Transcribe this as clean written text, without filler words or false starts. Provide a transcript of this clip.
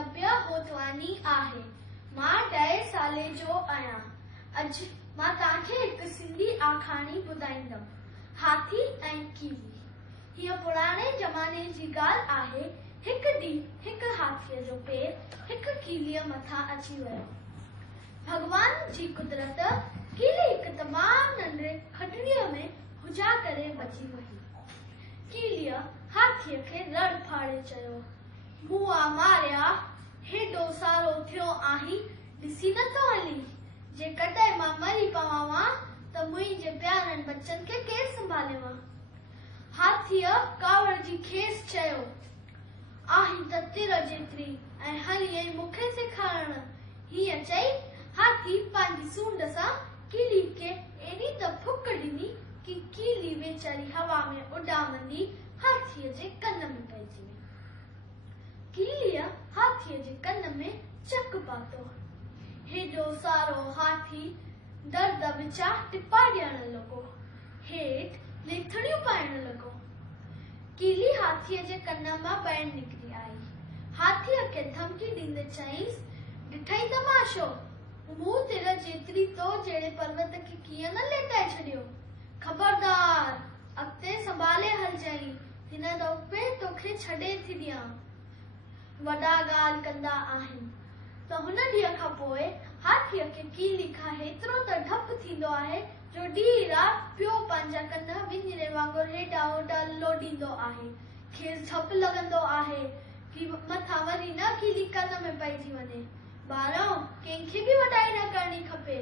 नव्या होतवानी आहे। मां 10 साले जो आहियां। अॼु मां तव्हांखे हिकु सिंधी आखाणी ॿुधाईंदमि, हाथी ऐं कीली। हीअ पुराणे ज़माने जी ॻाल्हि आहे। हिकु ॾींहुं हिकु हाथीअ जो पेर हिकु कीलीअ मथां अची वियो। भॻवान जी कुदरत, कीली हिकु तमामु नंढड़े खटड़ीअ में हुजा करे बची वई। कीलीअ हाथीअ खे रड़ फाड़े चयो, मुआ मारिया, हेॾो सारो थियो आहीं, ॾिसी नथो हली। जेकॾहिं मां मरी पवां त मुंहिंजे प्यारनि बच्चनि खे केरु संभालेव? हाथीअ कावड़ जी खेसि चयो, आहीं त तिर जेतिरी ऐं हली आई मूंखे सेखारण। हीअं चई हाथी पंहिंजी सूंड सां कीली खे एॾी त फुक ॾिनी कि कीली वेचारी हवा में उॾामंदी हाथीअ जे कन में पइजी वई। कीलीअ हाथीअ जे कन में चक पातो। हेॾो सारो हाथी दर्द विचा टिपा ॾियण लॻो, हेठि लेथड़ियूं पाइण लॻो। कीली हाथीअ जे कन मां ॿाहिरि निकिरी आई। हाथीअ खे धमकी ॾींदे चईंसि, ॾिठई तमाशो, मूं तिर जेतिरी तो जहिड़े पर्वत खे कीअं न लेटाए छॾियो। ख़बरदार, अॻिते संभाले हलजांइ, हिन दफ़े तोखे छॾे थी ॾियां। वॾा ॻाल्हि कंदा आहिनि। त हुन ॾींहं खां पोइ हाथीअ खे कीली खां हेतिरो त डपु थींदो आहे जो ॾींहुं राति पियो पंहिंजा कन विञिरे वांगुरु हेॾां होॾां लोॾींदो आहे। खेसि डपु लॻंदो आहे कि मथां वरी न कीली कन में पइजी वञे। ॿारओ, कंहिंखे बि वॾाई न करणी खपे।